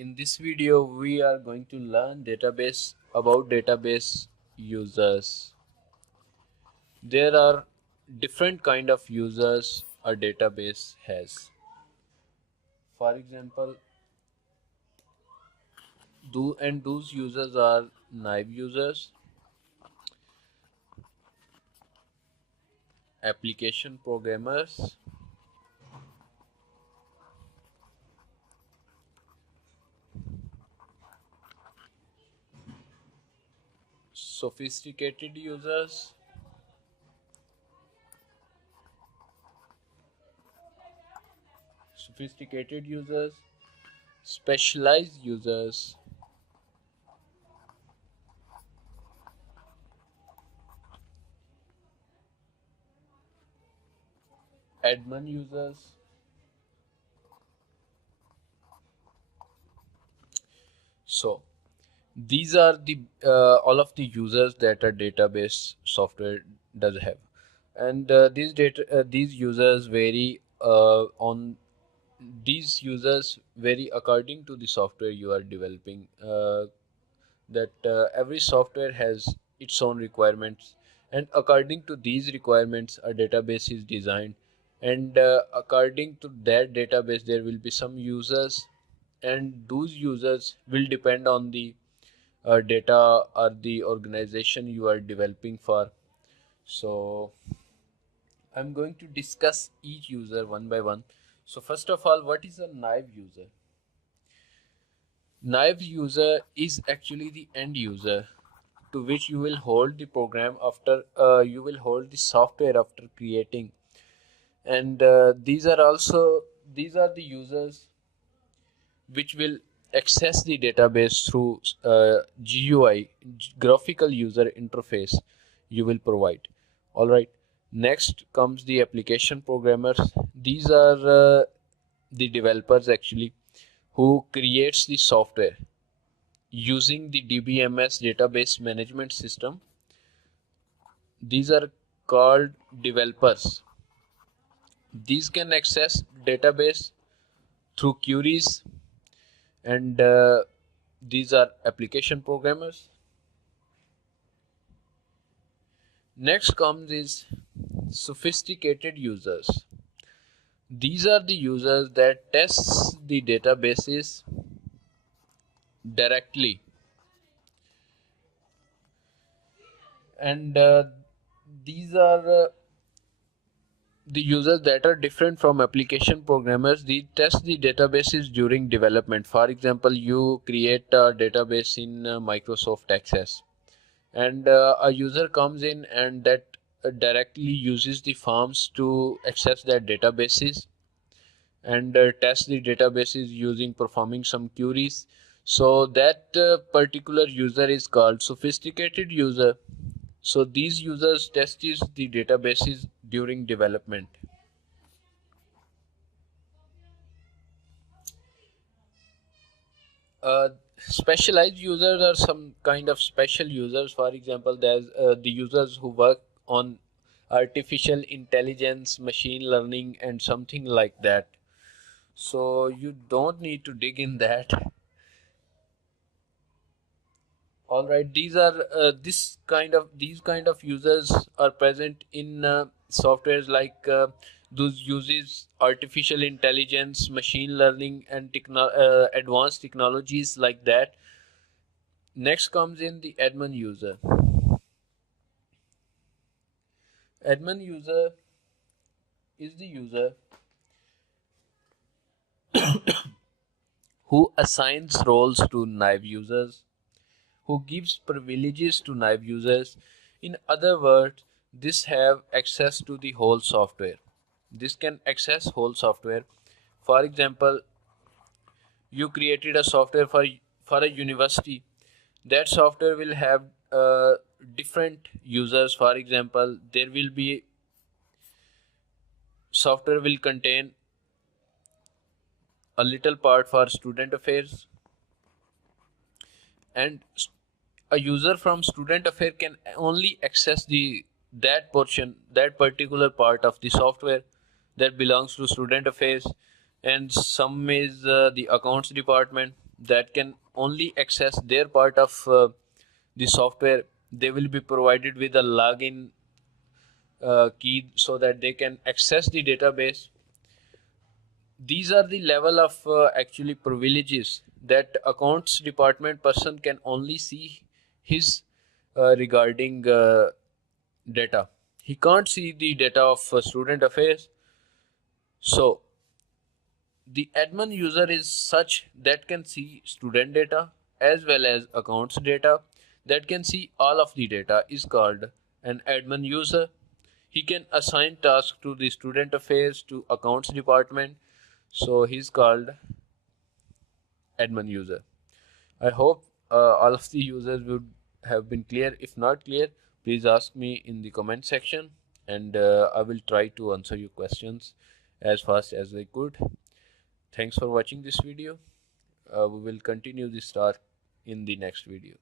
In this video we are going to learn database users. There are different kind of users a database has. For example, those users are naive users, application programmers, sophisticated users, specialized users, admin users. So these are the all of the users that a database software does have, and these users vary on these users vary according to the software you are developing. Every software has its own requirements, and according to these requirements a database is designed, and according to that database there will be some users, and those users will depend on the data or the organization you are developing for. So I'm going to discuss each user one by one. So first of all, what is a naive user? Naive user is actually the end user to which you will hold the program after you will hold the software after creating, and these are the users which will access the database through GUI, graphical user interface you will provide. All right. Next comes the application programmers. These are the developers actually who creates the software using the DBMS database management system. These are called developers. These can access database through queries, and these are application programmers. Next comes is sophisticated users. These are the users that test the databases directly, and these are the users that are different from application programmers. They test the databases during development. For example, you create a database in Microsoft Access, and a user comes in and that directly uses the forms to access that databases, and test the databases using performing some queries. So that particular user is called sophisticated user. So these users test the databases during development. Specialized users are some kind of special users. For example, there's the users who work on artificial intelligence, machine learning, and something like that. So you don't need to dig in that. All right, these are these kind of users are present in softwares like those uses artificial intelligence, machine learning, and advanced technologies like that. Next comes in the admin user. Admin user is the user who assigns roles to naive users, who gives privileges to naive users. In other words, this have access to the whole software. This can access whole software. For example, you created a software for a university. That software will have different users. For example, there will be software will contain a little part for student affairs, and a user from student affair can only access that particular part of the software that belongs to student affairs, and some is the accounts department, that can only access their part of the software. They will be provided with a login key so that they can access the database. These are the level of actually privileges that accounts department person can only see his regarding data. He can't see the data of student affairs. So the admin user is such that can see student data as well as accounts data, that can see all of the data, is called an admin user. He can assign tasks to the student affairs, to accounts department, so he's called admin user. I hope all of the users would have been clear. If not clear, please ask me in the comment section, and I will try to answer your questions as fast as I could. Thanks for watching this video. We will continue this talk in the next video.